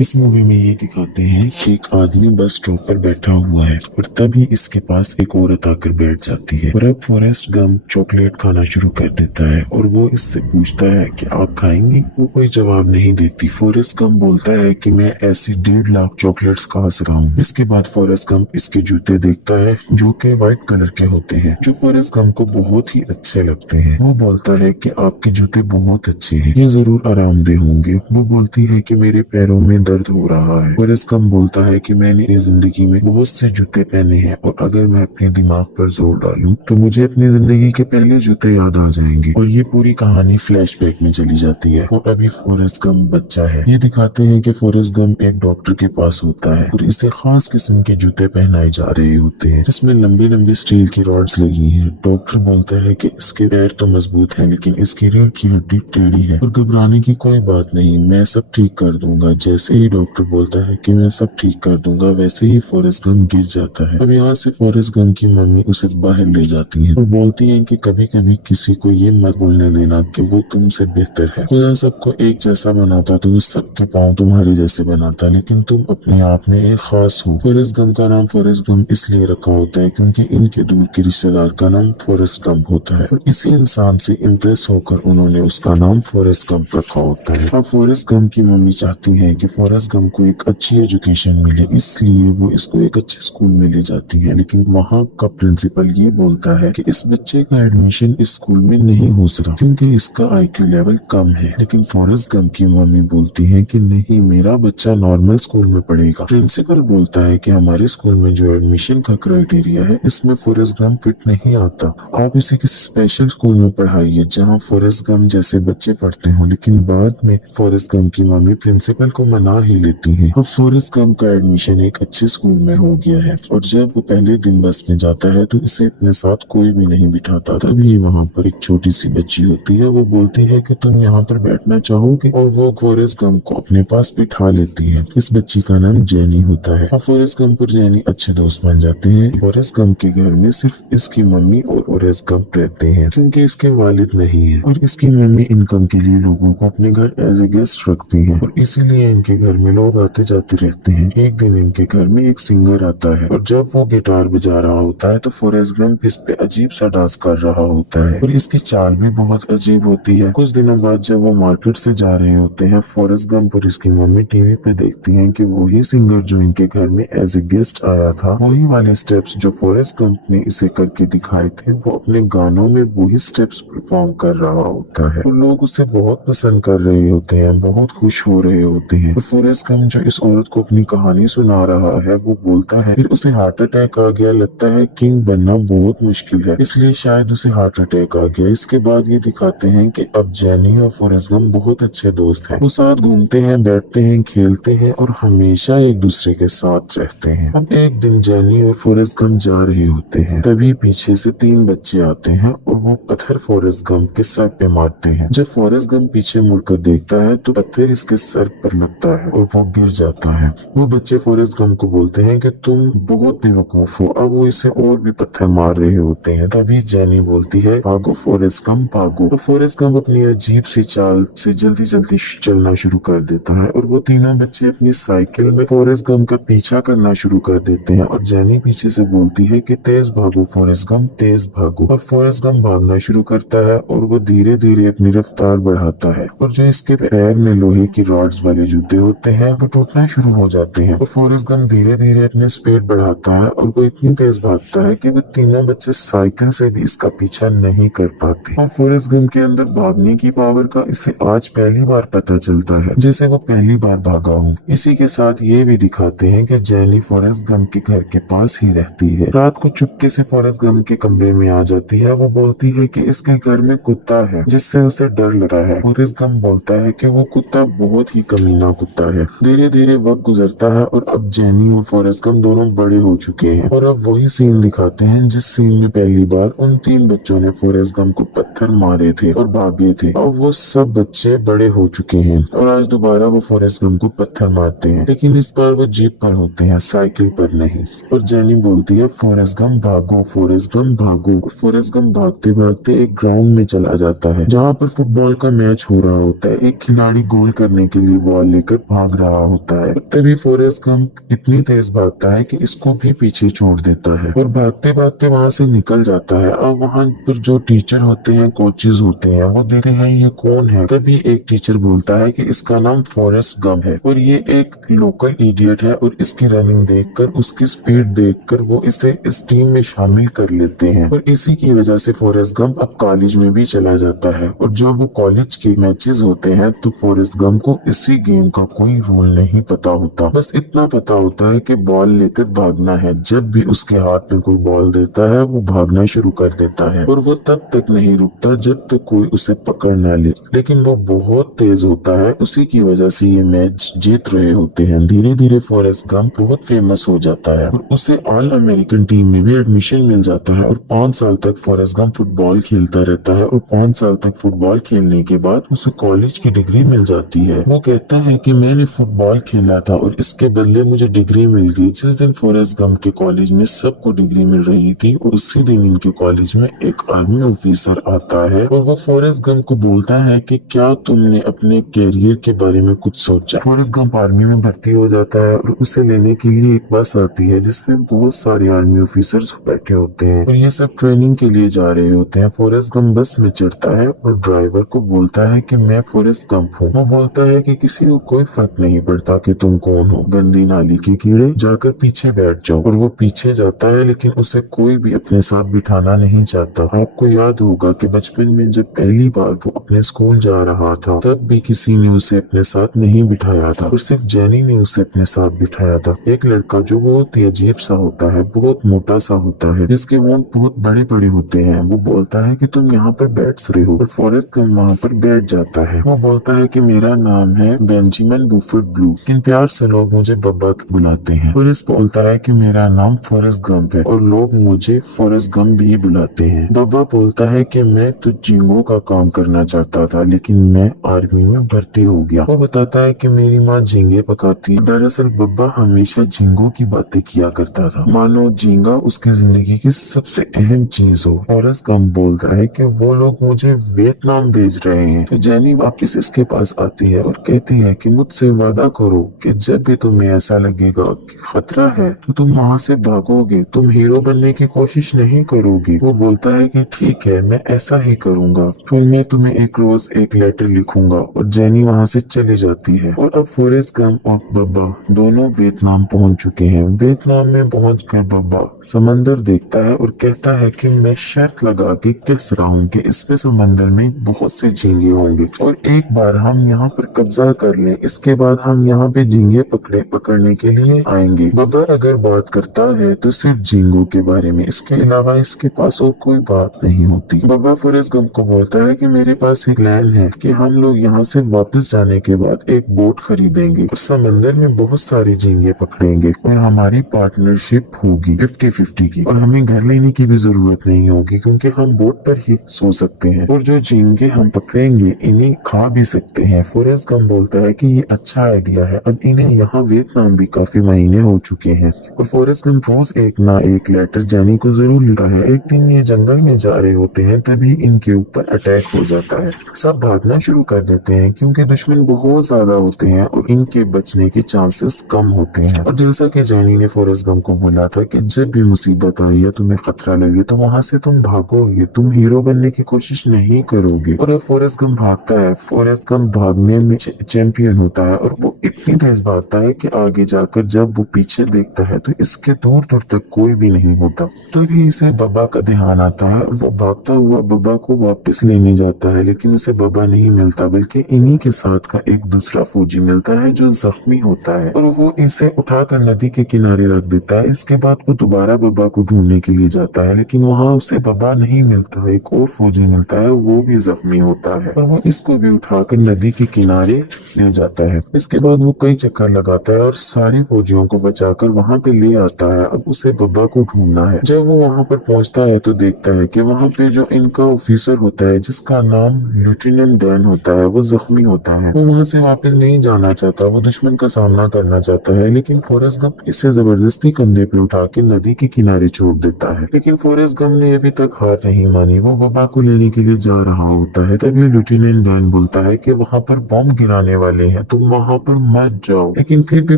इस मूवी में ये दिखाते हैं कि एक आदमी बस स्टॉप पर बैठा हुआ है और तभी इसके पास एक औरत आकर बैठ जाती है और अब फॉरेस्ट गम चॉकलेट खाना शुरू कर देता है और वो इससे पूछता है कि आप खाएंगी। वो कोई जवाब नहीं देती। फॉरेस्ट गम बोलता है कि मैं ऐसी 1.5 लाख चॉकलेट्स खा सका हूँ। इसके बाद फॉरेस्ट गम इसके जूते देखता है जो कि व्हाइट कलर के होते हैं, जो फॉरेस्ट गम को बहुत ही अच्छे लगते हैं। वो बोलता है कि आपके जूते बहुत अच्छे हैं, ये जरूर आरामदेह होंगे। वो बोलती है कि मेरे पैरों में दर्द हो रहा है। फॉरेस्ट गम बोलता है कि मैंने अपनी जिंदगी में बहुत से जूते पहने हैं और अगर मैं अपने दिमाग पर जोर डालूं तो मुझे अपनी जिंदगी के पहले जूते याद आ जाएंगे। और ये पूरी कहानी फ्लैशबैक में चली जाती है और अभी फॉरेस्ट गम बच्चा है। ये दिखाते हैं कि फॉरेस्ट गम एक डॉक्टर के पास होता है और इसे खास किस्म के जूते पहनाए जा रहे होते हैं जिसमें लंबी लंबी स्टील की रॉड्स लगी हैं। डॉक्टर बोलता है कि इसके पैर तो मजबूत हैं लेकिन इसकी रीढ़ की हड्डी टेढ़ी है और घबराने की कोई बात नहीं, मैं सब ठीक कर दूंगा। जैसे ही डॉक्टर बोलता है कि मैं सब ठीक कर दूंगा वैसे ही फॉरेस्ट गम गिर जाता है। अब यहाँ से फॉरेस्ट गम की मम्मी उसे बाहर ले जाती है और बोलती है कि कभी कभी किसी को ये मत बोलने देना कि वो तुमसे बेहतर है। खुदा सबको एक जैसा बनाता तो सबके पाँव तुम्हारे जैसे बनाता, लेकिन तुम अपने आप में एक खास हो। फॉरेस्ट गम का नाम फॉरेस्ट गम इसलिए रखा होता है क्योंकि इनके दूर के रिश्तेदार का नाम फॉरेस्ट गम होता है और इसी इंसान से इम्प्रेस होकर उन्होंने उसका नाम फॉरेस्ट गम रखा होता है। अब फॉरेस्ट गम की मम्मी चाहती है कि फॉरेस्ट गम को एक अच्छी एजुकेशन मिले, इसलिए वो इसको एक अच्छे स्कूल में ले जाती है। लेकिन वहाँ का प्रिंसिपल ये बोलता है कि इस बच्चे का एडमिशन इस स्कूल में नहीं हो सकता क्योंकि इसका आईक्यू लेवल कम है। लेकिन फॉरेस्ट गम की मम्मी बोलती है कि नहीं, मेरा बच्चा नॉर्मल स्कूल में पढ़ेगा। प्रिंसिपल बोलता है कि हमारे स्कूल में जो एडमिशन का क्राइटेरिया है इसमें फॉरेस्ट गम फिट नहीं आता, आप इसे किसी स्पेशल स्कूल में पढ़ाइए जहाँ फॉरेस्ट गम जैसे बच्चे पढ़ते हो। लेकिन बाद में फॉरेस्ट गम की मम्मी प्रिंसिपल को मना ही लेती है। अब फॉरेस्ट गम का एडमिशन एक अच्छे स्कूल में हो गया है और जब वो पहले दिन बस में जाता है तो इसे अपने साथ कोई भी नहीं बिठाता। तभी वहाँ पर एक छोटी सी बच्ची होती है। वो बोलती है कि तुम यहाँ पर बैठना चाहोगे और वो फॉरेस्ट गम को अपने पास बिठा लेती है। इस बच्ची का नाम जेनी होता है। अब फॉरेस्ट गम और जेनी अच्छे दोस्त बन जाते हैं। फॉरेस्ट गम के घर में सिर्फ इसकी मम्मी और फॉरेस्ट गम रहते हैं क्योंकि इसके वालिद नहीं है और इसकी मम्मी इनकम के लिए लोगों को अपने घर एज ए गेस्ट रखती है और इसीलिए इनके घर में लोग आते जाते रहते हैं। एक दिन इनके घर में एक सिंगर आता है और जब वो गिटार बजा रहा होता है तो फॉरेस्ट गम इस पे अजीब सा डांस कर रहा होता है और इसकी चाल भी बहुत अजीब होती है। कुछ दिनों बाद जब वो मार्केट से जा रहे होते हैं, फॉरेस्ट गम और इसकी मम्मी टीवी पे देखती हैं कि वही सिंगर जो इनके घर में एज ए गेस्ट आया था, वही वाले स्टेप्स जो फॉरेस्ट गम ने इसे करके दिखाए थे, वो अपने गानों में वही स्टेप्स परफॉर्म कर रहा होता है और लोग उसे बहुत पसंद कर रहे होते हैं, बहुत खुश हो रहे होते हैं। और फॉरेस्ट गम जो इस औरत को अपनी कहानी सुना रहा है वो बोलता है फिर उसे हार्ट अटैक आ गया, लगता है किंग बनना बहुत मुश्किल है, इसलिए शायद उसे हार्ट अटैक आ गया। इसके बाद ये दिखाते हैं कि अब जेनी और फॉरेस्ट गम बहुत अच्छे दोस्त हैं। वो साथ घूमते हैं, बैठते हैं, खेलते हैं और हमेशा एक दूसरे के साथ रहते हैं। अब एक दिन जेनी और फॉरेस्ट गम जा रहे होते हैं, तभी पीछे से 3 बच्चे आते हैं और वो पत्थर फॉरेस्ट गम के सर पे मारते हैं। जब फॉरेस्ट गम पीछे मुड़कर देखता है तो पत्थर इसके सर पर लगता है और वो गिर जाता है। वो बच्चे फॉरेस्ट गम को बोलते हैं कि तुम बहुत बेवकूफ हो। अब वो इसे और भी पत्थर मार रहे होते हैं। तभी जेनी बोलती है भागो फॉरेस्ट गम भागो। तो फॉरेस्ट गम अपनी अजीब सी चाल से जल्दी जल्दी चलना शुरू कर देता है और वो तीनों बच्चे अपनी साइकिल में फॉरेस्ट गम का पीछा करना शुरू कर देते हैं और जेनी पीछे से बोलती है कि तेज भागो फॉरेस्ट गम, तेज भागो। और फॉरेस्ट गम भागना शुरू करता है और वो धीरे धीरे अपनी रफ्तार बढ़ाता है और जो इसके पैर में लोहे की रॉड्स वाले जूते होते हैं वो टूटना शुरू हो जाते हैं और फॉरेस्ट गम धीरे धीरे अपने स्पीड बढ़ाता है और वो इतनी तेज भागता है कि वो तीनों बच्चे साइकिल से भी इसका पीछा नहीं कर पाते। और फॉरेस्ट गम के अंदर भागने की पावर का इसे आज पहली बार पता चलता है, जैसे वो पहली बार भागा हो। इसी के साथ ये भी दिखाते हैं कि जेनी फॉरेस्ट गम के घर के पास ही रहती है। रात को चुपके से फॉरेस्ट गम के कमरे में आ जाती है। वो बोलती है कि इसके घर में कुत्ता है जिससे उसे डर लगा है। फॉरेस्ट गम बोलता है कि वो कुत्ता बहुत ही कमीना कुत्ता है। धीरे धीरे वक्त गुजरता है और अब जेनी और फॉरेस्ट गम दोनों बड़े हो चुके हैं और अब वही सीन दिखाते हैं जिस सीन में पहली बार उन 3 बच्चों ने फॉरेस्ट गम को पत्थर मारे थे और भागे थे। अब वो सब बच्चे बड़े हो चुके हैं और आज दोबारा वो फॉरेस्ट गम को पत्थर मारते हैं, लेकिन इस बार वो जीप पर होते हैं, साइकिल पर नहीं। और जेनी बोलती है फॉरेस्ट गम भागो, फॉरेस्ट गम भागो। फॉरेस्ट गम भागते भागते एक ग्राउंड में चला जाता है जहाँ पर फुटबॉल का मैच हो रहा होता है। एक खिलाड़ी गोल करने के लिए बॉल लेकर भाग रहा होता है। तभी फॉरेस्ट गंप इतनी तेज भागता है कि इसको भी पीछे छोड़ देता है और भागते भागते वहां से निकल जाता है। अब वहां पर जो टीचर होते हैं, कोचेज होते हैं, वो देखते हैं ये कौन है। तभी एक टीचर बोलता है कि इसका नाम फॉरेस्ट गंप है और ये एक लोकल इडियट है और इसकी रनिंग देखकर, उसकी स्पीड देखकर वो इसे इस टीम में शामिल कर लेते हैं और इसी की वजह से फॉरेस्ट गंप अब कॉलेज में भी चला जाता है। और जब वो कॉलेज के मैचेस होते हैं तो फॉरेस्ट गंप को इसी गेम का कोई रूल नहीं पता होता, बस इतना पता होता है कि बॉल लेकर भागना है। जब भी उसके हाथ में कोई बॉल देता है वो भागना शुरू कर देता है और वो तब तक नहीं रुकता जब तक कोई उसे पकड़ ना ले। लेकिन वो बहुत तेज होता है, उसी की वजह से ये मैच जीत रहे होते हैं। धीरे धीरे फॉरेस्ट गंप बहुत फेमस हो जाता है और उसे ऑल अमेरिकन टीम में भी एडमिशन मिल जाता है और 5 साल तक फॉरेस्ट गंप फुटबॉल खेलता रहता है और 5 साल तक फुटबॉल खेलने के बाद उसे कॉलेज की डिग्री मिल जाती है। वो कहता है कि मैंने फुटबॉल खेला था और इसके बदले मुझे डिग्री मिल गई। जिस दिन फॉरेस्ट गंप के कॉलेज में सबको डिग्री मिल रही थी और उसी दिन इनके कॉलेज में एक आर्मी ऑफिसर आता है और वो फॉरेस्ट गंप को बोलता है कि क्या तुमने अपने कैरियर के बारे में कुछ सोचा। फॉरेस्ट गंप आर्मी में भर्ती हो जाता है और उसे लेने के लिए एक बस आती है जिसमें बहुत सारे आर्मी ऑफिसर्स बैठे होते हैं और ये सब ट्रेनिंग के लिए जा रहे होते हैं। फॉरेस्ट गंप बस में चढ़ता है और ड्राइवर को बोलता है कि मैं फॉरेस्ट गंप हूँ। वो बोलता है कि किसी को कोई फर्क नहीं पड़ता कि तुम कौन हो, गंदी नाली के कीड़े, जाकर पीछे बैठ जाओ। और वो पीछे जाता है लेकिन उसे कोई भी अपने साथ बिठाना नहीं चाहता। आपको याद होगा कि बचपन में जब पहली बार वो अपने स्कूल जा रहा था तब भी किसी ने उसे अपने साथ नहीं बिठाया था और सिर्फ जेनी ने उसे अपने साथ बिठाया था। एक लड़का जो बहुत ही अजीब सा होता है, बहुत मोटा सा होता है, जिसके होंठ बहुत बड़े बड़े होते हैं, वो बोलता है कि तुम यहाँ पर बैठ सकते हो और फॉरेस्ट गंप वहाँ पर बैठ जाता है। वो बोलता है कि मेरा नाम है बेंजामिन बुफेट ब्लू, लेकिन प्यार से लोग मुझे बब्बा बुलाते हैं। फॉरेस्ट बोलता है कि मेरा नाम फॉरेस्ट गंप है और लोग मुझे फॉरेस्ट गंप भी बुलाते हैं। बब्बा बोलता है कि मैं तो झींगों का काम करना चाहता था लेकिन मैं आर्मी में भर्ती हो गया। वो बताता है कि मेरी माँ झींगे पकाती है। दरअसल बब्बा हमेशा झींगों की बातें किया करता था, मानो झींगा उसकी जिंदगी की सबसे अहम चीज हो। फॉरेस्ट गंप बोलता है कि वो लोग मुझे वियतनाम भेज रहे हैं। तो जेनी वापस इसके पास आती है और कहती है कि मुझसे वादा करो कि जब भी तुम्हें ऐसा लगेगा कि खतरा है तो तुम वहाँ से भागोगे, तुम हीरो बनने की कोशिश नहीं करोगी। वो बोलता है कि ठीक है, मैं ऐसा ही करूंगा, फिर मैं तुम्हें एक रोज एक लेटर लिखूंगा। और जेनी वहाँ से चली जाती है और अब फॉरेस्ट गंप और बब्बा दोनों वियतनाम पहुँच चुके हैं। वियतनाम में पहुंचकर बब्बा समंदर देखता है और कहता है कि मैं शर्त लगा के कह सकता हूँ कि इसमें समंदर में बहुत से झींगे होंगे और एक बार हम यहाँ पर कब्जा कर लें, इसके बाद हम यहाँ पे झींगे पकड़ने के लिए आएंगे। बब्बा अगर बात करता है तो सिर्फ झींगों के बारे में, इसके अलावा इसके पास और कोई बात नहीं होती। बब्बा फॉरेस्ट गंप को बोलता है कि मेरे पास एक प्लान है कि हम लोग यहाँ से वापस जाने के बाद एक बोट खरीदेंगे और समंदर में बहुत सारी झींगे पकड़ेंगे और हमारी पार्टनरशिप होगी 50-50 की और हमें घर लेने की भी जरूरत नहीं होगी क्योंकि हम बोट पर ही सो सकते हैं और जो झींगे हम पकड़ेंगे इन्हें खा भी सकते हैं। फॉरेस्ट गंप बोलता है कि ये अच्छा आइडिया है और इन्हें यहाँ वियतनाम भी काफी महीने हो चुके हैं और फॉरेस्ट गंप रोज एक ना एक लेटर जेनी को जरूर लिखता है। एक दिन ये जंगल में जा रहे होते हैं तभी इनके ऊपर अटैक हो जाता है। सब भागना शुरू कर देते हैं क्योंकि दुश्मन बहुत ज्यादा होते हैं और इनके बचने के चांसेस कम होते हैं। और जैसा कि जेनी ने फॉरेस्ट गंप को बोला था कि जब भी मुसीबत आई या तुम्हें खतरा लगे तो वहाँ से तुम भागोगे, तुम हीरो बनने की कोशिश नहीं करोगे। और अब फॉरेस्ट गंप भागता है। फॉरेस्ट गंप भागने में चैंपियन होता है और वो इतनी तेज भागता है कि आगे जाकर जब वो पीछे देखता है तो इसके दूर दूर तक कोई भी नहीं होता। तभी इसे बब्बा का ध्यान आता है। वो भागता हुआ बब्बा को वापस लेने जाता है लेकिन उसे बब्बा नहीं मिलता बल्कि इन्हीं के साथ का एक दूसरा फौजी मिलता है जो जख्मी होता है और वो इसे उठाकर नदी के किनारे रख देता है। इसके बाद वो दोबारा बब्बा को ढूंढने के लिए जाता है लेकिन वहाँ उसे बब्बा नहीं मिलता। एक और फौजी मिलता है, वो भी जख्मी होता है और वो इसको भी उठाकर नदी के किनारे ले जाता है। इसके बाद वो कई चक्कर लगाता है और सारे फौजियों को बचाकर वहाँ पे ले आता है। अब उसे बब्बा को ढूंढना है। जब वो वहाँ पर पहुँचता है तो देखता है कि वहाँ पे जो इनका ऑफिसर होता है जिसका नाम लेफ्टिनेंट डैन होता है वो जख्मी होता है। वो वहाँ से वापस नहीं जाना चाहता, वो दुश्मन का सामना करना चाहता है लेकिन फॉरेस्ट गंप इसे जबरदस्ती कंधे पे उठा के नदी के किनारे छोड़ देता है। लेकिन फॉरेस्ट गंप ने अभी तक हार नहीं मानी। वो बब्बा को लेने के लिए जा रहा होता है। तभी लेफ्टिनेंट डैन बोलता है कि वहाँ पर बॉम्ब गिराने वाले हैं तुम वहाँ पर मत जाओ। लेकिन फिर भी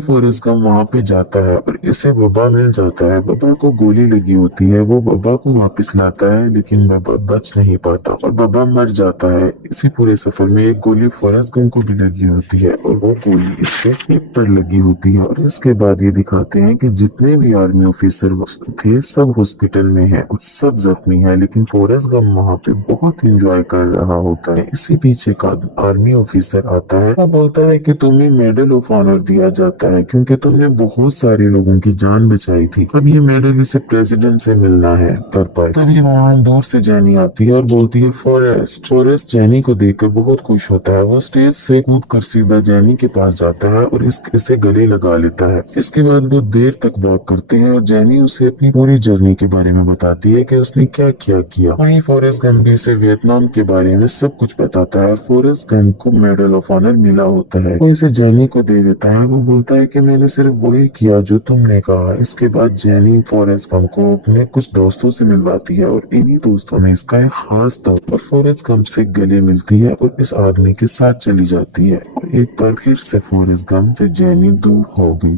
फॉरेस्ट गम वहाँ पे जाता है और इसे बब्बा मिल जाता है। बब्बा को गोली लगी होती है, वो बब्बा को वापस लाता है लेकिन बब्बा बच नहीं पाता और बब्बा मर जाता है। इसी पूरे सफर में एक गोली फॉरेस्ट गम को भी लगी होती है और वो गोली इसके हिप पर लगी होती है। और इसके बाद ये दिखाते हैं कि जितने भी आर्मी ऑफिसर थे सब हॉस्पिटल में है और सब जख्मी है, लेकिन फॉरेस्ट गम वहाँ पे बहुत एंजॉय कर रहा होता है। इसी पीछे का आर्मी ऑफिसर आता है, वो बोलता है कि तुम्हें मेडल ऑफ ऑनर दिया जाता है क्योंकि तुमने बहुत सारे लोगों की जान बचाई थी। अब ये मेडल इसे प्रेसिडेंट से मिलना है कर पाए। तभी वहाँ दूर से जैनी आती है और बोलती है फॉरेस्ट जैनी को देखकर बहुत खुश होता है। वो स्टेज से कूद कर सीधा जैनी के पास जाता है और इसे गले लगा लेता है। इसके बाद वो देर तक वॉक करते हैं और जैनी उसे अपनी पूरी जर्नी के बारे में बताती है कि उसने क्या क्या किया। वहीं फॉरेस्ट गम भी इसे वियतनाम के बारे में सब कुछ बताता है और फॉरेस्ट गम को मेडल ऑफ ऑनर मिला होता है। वो इसे जैनी को दे देता है। वो बोलता है कि मैंने सिर्फ वही किया जो तुमने कहा। इसके बाद जैनी फॉरेस्ट गम को अपने कुछ दोस्तों से मिलवाती है और इन्हीं दोस्तों में इसका एक खास दोस्त और फॉरेस्ट गम से गले मिलती है और इस आदमी के साथ चली जाती है और एक बार फिर से फॉरेस्ट गम से जैनी दूर हो गई।